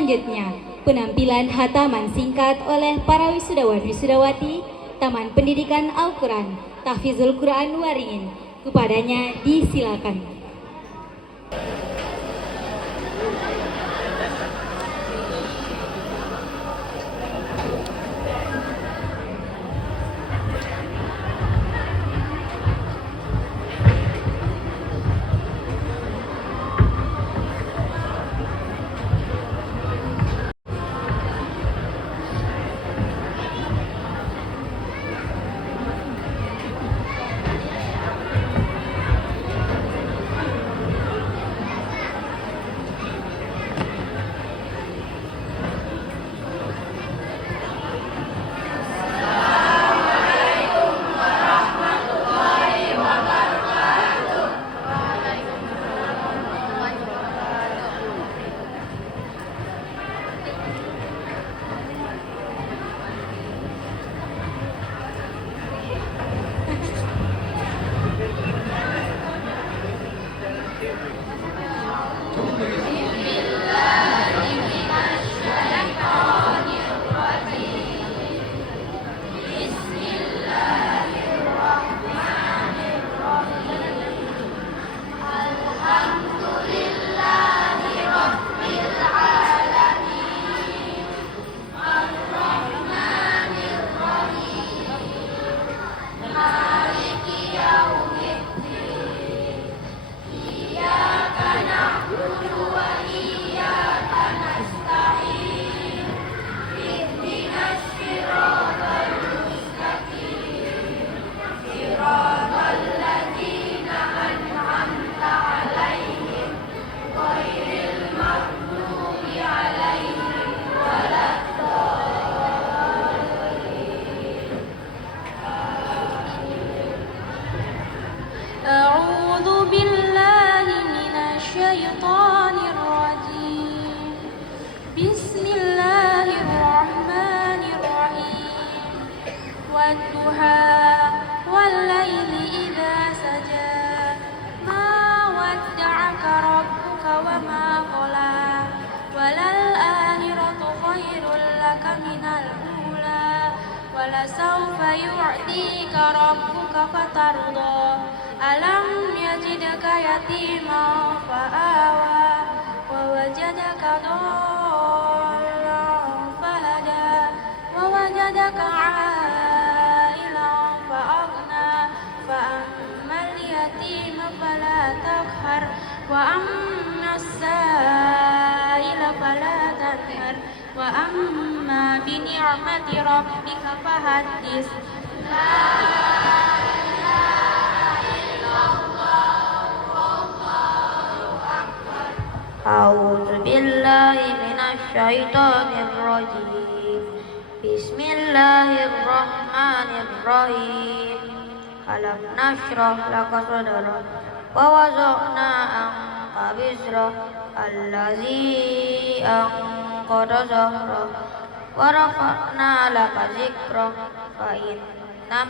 Selanjutnya, penampilan hataman singkat oleh para wisudawan-wisudawati Taman Pendidikan Al-Quran Tahfizul Quran Waringin. Kepadanya disilakan. أعوذ بالله من الشيطان الرجيم. بسم الله الرحمن الرحيم. والضحى والليل إذا سجى ما ودعك ربك وما قلى وللآخرة خير لك من الأولى ولسوف يعطيك ربك فترضى ألم يجدك يتيما فآوى ووجدك ضالا فهدى ووجدك عائلا فأغنى فأما اليتيم فلا تقهر وأما السائل فلا تنهر وأما بنعمة ربك فحدث. أعوذ بالله من الشيطان الرجيم. بسم الله الرحمن الرحيم. ألم نشرح لك صدرك ووضعنا عنك وزرك الذي أنقض ظهرك ورفعنا لك ذكرك فإن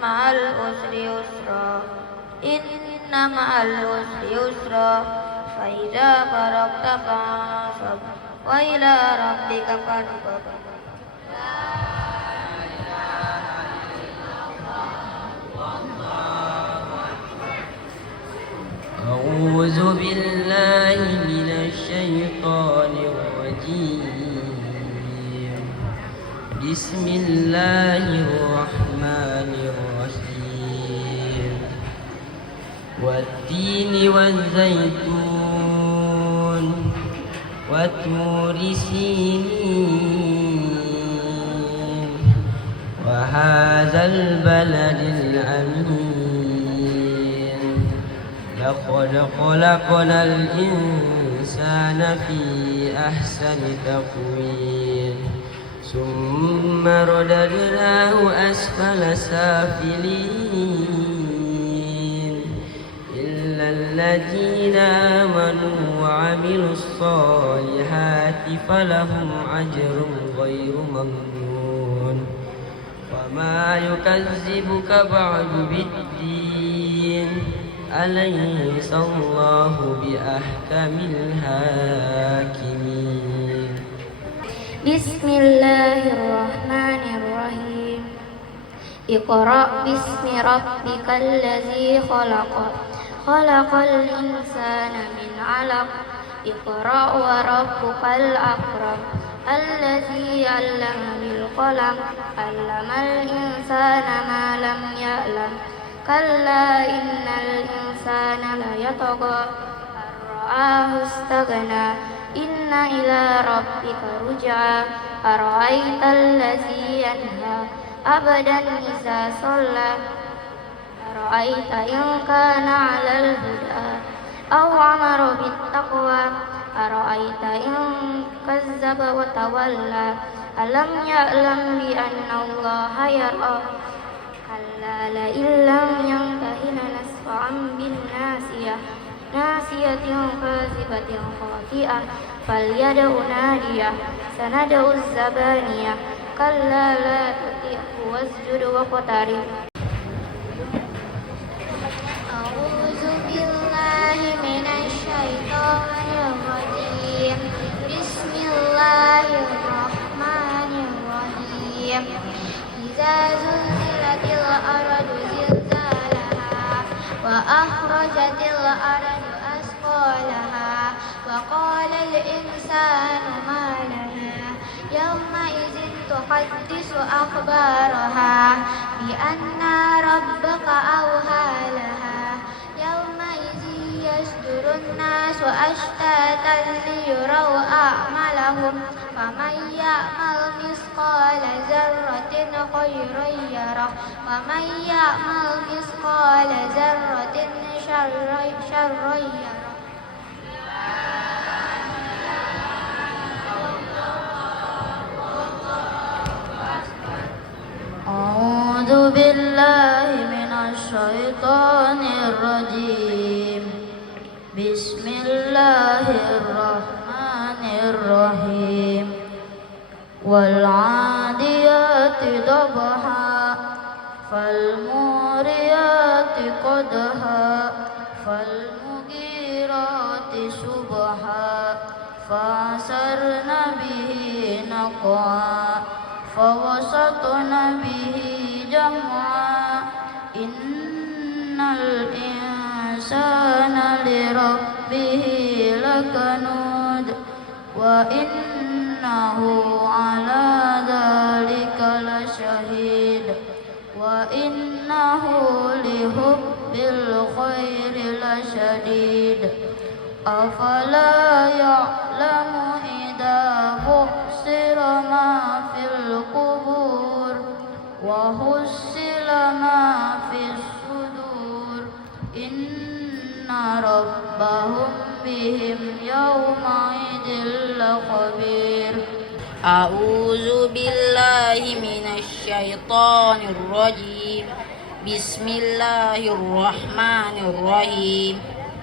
مع العسر يسرا إن مع العسر يسرا فإذا فرغت فانصب وإلى ربك فارغب. أعوذ بالله من الشيطان الرجيم. بسم الله الرحمن الرحيم. والتين والزيتون وطور سينين وهذا البلد الأمين لقد خلقنا الإنسان في أحسن تقويم ثم رددناه أسفل سافلين إلا الذين آمنوا وعملوا الصالحات فلهم أجر غير ممنون وما يكذبك بعد بالدين أليس الله بأحكم الحاكمين. Bismillahirrahmanirrahim. Iqra bismi rabbikal ladzi khalaq. Khalaqal insana min 'alaq. Iqra wa rabbukal akram. Alladzi 'allama bil qalam. 'allamal insana ma lam ya'lam. Kalla innal insana la yatagha. Ar-ra'ahu istaghna. Inna ila rabbika ruj'a. Ara'aital ladzi yanha 'abdan idza shalla. Ara'aita in kana 'alal huda aw amara bit taqwa. Ara'aita in kazzaba wa tawalla. Alam ya'lam bi anna Allaha yara. Kalla la illam yantahi lanasfa'an bin nasiyah. Nasiyatin kazibatin khati'ah. Falyad'u nadiyah. Sanad'u zabaniyah. Kalla la tuti'hu wasjud waqtarib. A'udzu billahi minasy syaithanir rajim. Bismillahirrahmanirrahim. Idza zulzilatil ardu zilzalaha wa akhrajatil ardu asqalaha wa qalal insanu ma laha yawma idzin tuhaddisu akhbaraha bi anna rabbaka awhalaha yawma idzin yasdurun nasu ashtatan liyuraw a'malahum faman ya'mal misqala dzarratin khairan yarah wa man ya'mal misqala dzarratin syarran yarah. A'udzu billahi minasy syaithanir rajim. Bismillahirrahmanirrahim. Wal 'adiyati dhabha fal muriyati qadha fal mughirati subha fasarna bihi naqwa fawasatna bihi jam'a. Innal insana lirabbihi lakanud wa innahu ala dzalika lasyahid wa innahu lihubbil khairi lasyadid. Afala ya'lamu idza bu'sira ma fil qubur wa hussila ma fis sudur. Inna rabbahum bihim yawma idil khabir. A'udzu billahi minasy syaithanir rajim. Bismillahirrahmanirrahim.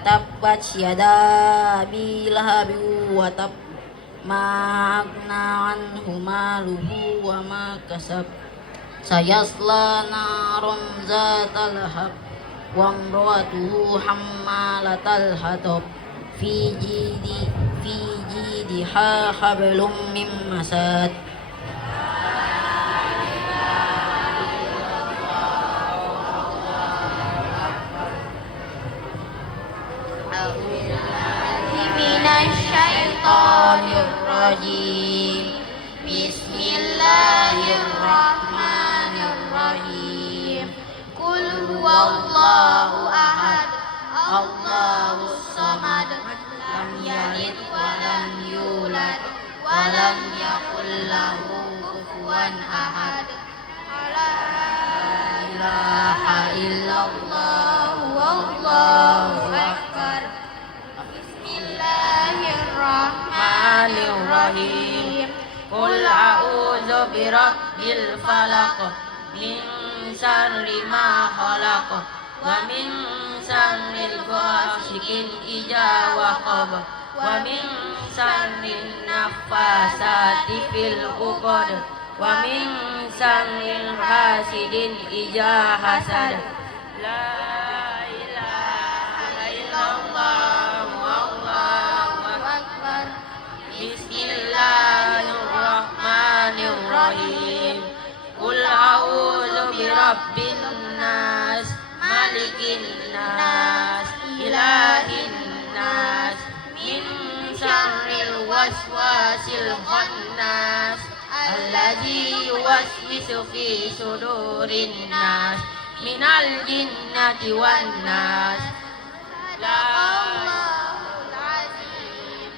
Tabbat yada abi lahabin wa tab. Ma aghna anhu maluhu wa ma kasab. Sayasla naran zatal lahab. Wa imra'atuhu hammalatal hatab. Fi jidiha hablum min masad. Bismillahirrahmanirrahim. Bismillahirrahmanirrahim. Qul huwallahu ahad. Allahus samad. Lam yalid wa lam yulad wa lam yakul lahu kufuwan ahad. La ilaha illallah wallahu akbar. Bismillahirrahmanirrahim. Qul a'udzu birabbil falaq min syarri ma khalaq wa min syarril ghasiqin idza waqab wa min syarrin naffasati fil 'uqad wa min syarril hasidin idza hasad. La ilaha illallah wallahu akbar. Bismillahirrahmanirrahim. Rabbin nas, malikin nas, ilahin nas, min syarril waswasil khannas, alladzi yuwaswisu fi sudurin nas, minal jinnati wan nas. Sadaqallahul azim.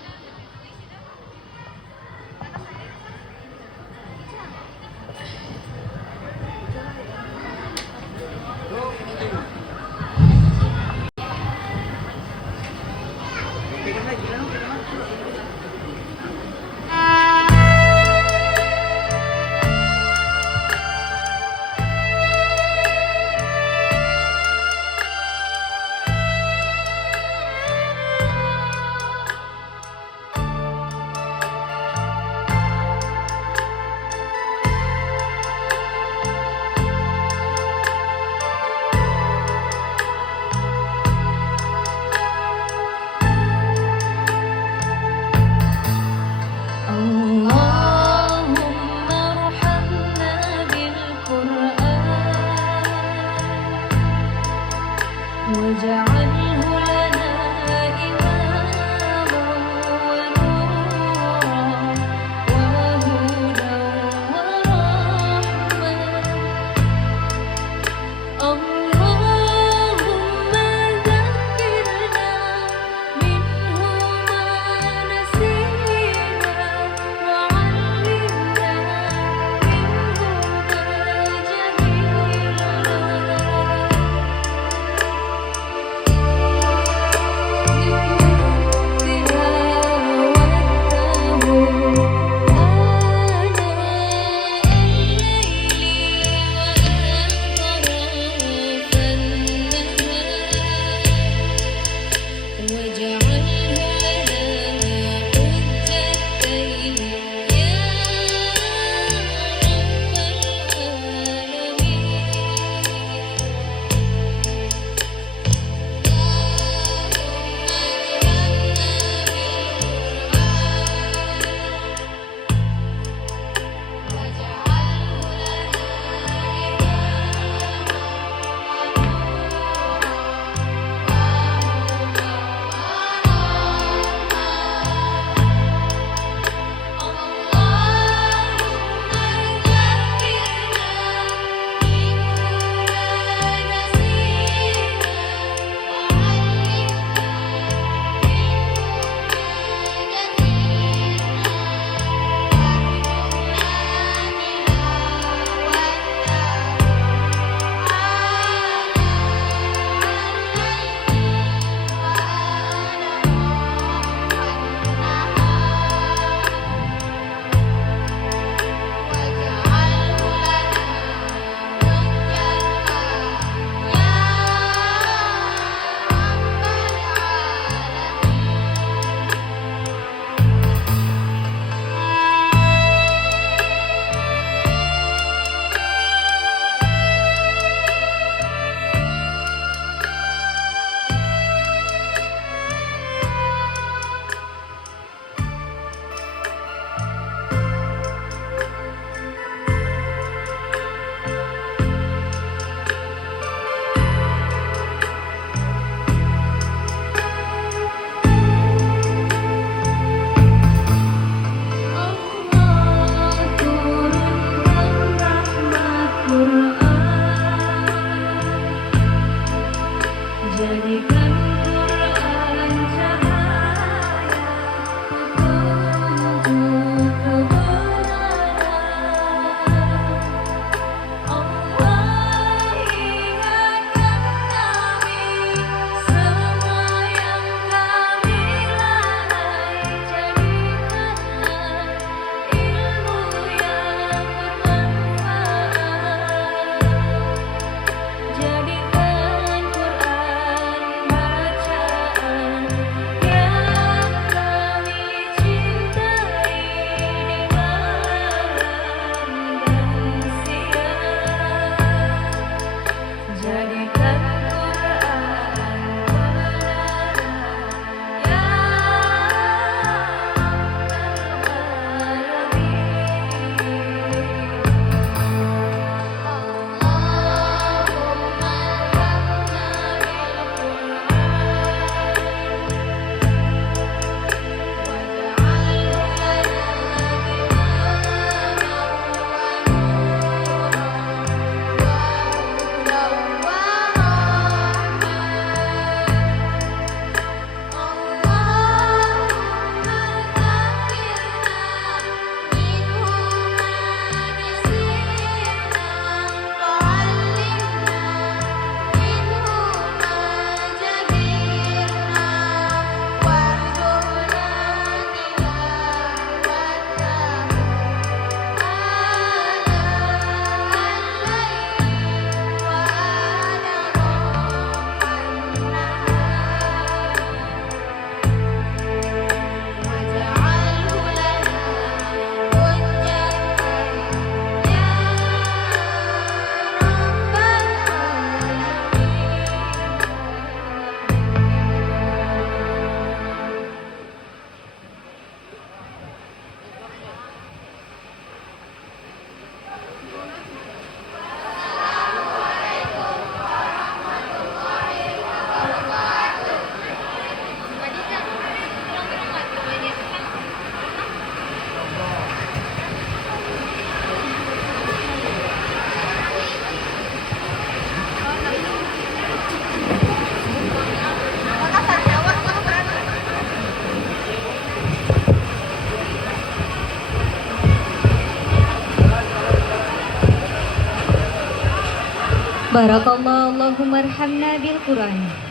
Barakallahu Allahumma arhamna bil Quran.